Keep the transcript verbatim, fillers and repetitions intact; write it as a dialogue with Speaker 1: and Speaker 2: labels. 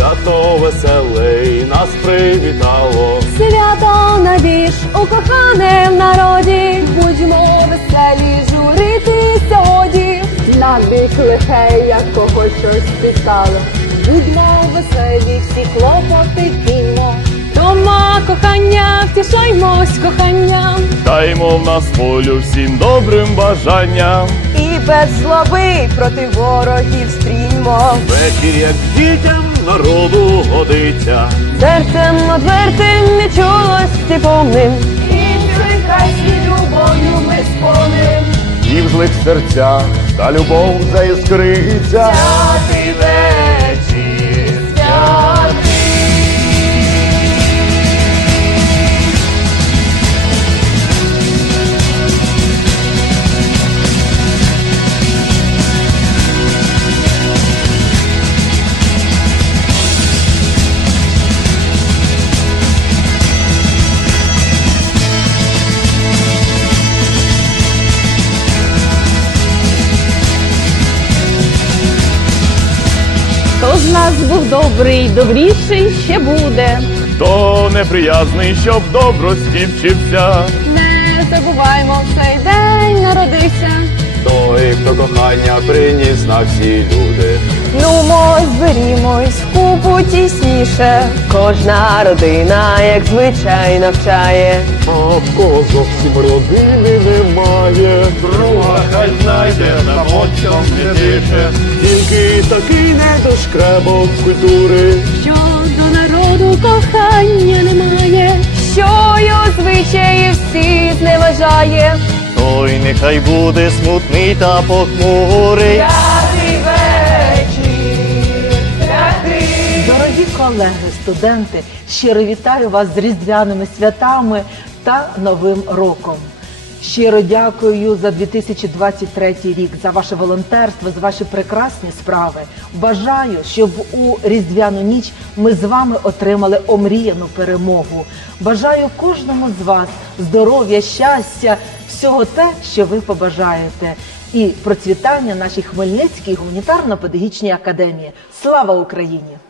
Speaker 1: свято веселий нас привітало.
Speaker 2: Свято навіж у коханем народі, будьмо веселі, журитися годі. На бік лихей, як когось щось спіткало. Будьмо веселі, всі клопоти кіньмо. Дома кохання, втішаймось коханням.
Speaker 1: Даймо в нас волю всім добрим бажанням.
Speaker 2: І без злоби проти ворогів стріньмо.
Speaker 1: Вечір, як дітям народу годиться.
Speaker 2: Серцем одвертим, нечулості повним. І прекрасні любов'ю ми сповним.
Speaker 1: І в злих серцях та любов заіскриться.
Speaker 2: Святий вечір, святий. Хто з нас був добрий, добріший ще буде.
Speaker 1: Хто неприязний, щоб добрості вчився.
Speaker 2: Не забуваймо, в цей день народився.
Speaker 1: Той, хто кохання приніс на всі люди.
Speaker 2: Нумо, зберімось в купу тісніше. Кожна родина, як звичай, навчає.
Speaker 1: А в кого зовсім родини немає. Друга хай знайде на моцьом не дише. Тільки такий недошкребок культури.
Speaker 2: Що до народу кохання немає. Що його звичаї всі зневажає.
Speaker 1: Той нехай буде смутний та похмурий.
Speaker 2: Святий вечір, святий.
Speaker 3: Дорогі колеги, студенти, щиро вітаю вас з різдвяними святами та Новим роком. Щиро дякую за дві тисячі двадцять третій рік, за ваше волонтерство, за ваші прекрасні справи. Бажаю, щоб у різдвяну ніч ми з вами отримали омріяну перемогу. Бажаю кожному з вас здоров'я, щастя, всього те, що ви побажаєте. І процвітання нашій Хмельницькій гуманітарно-педагогічній академії. Слава Україні!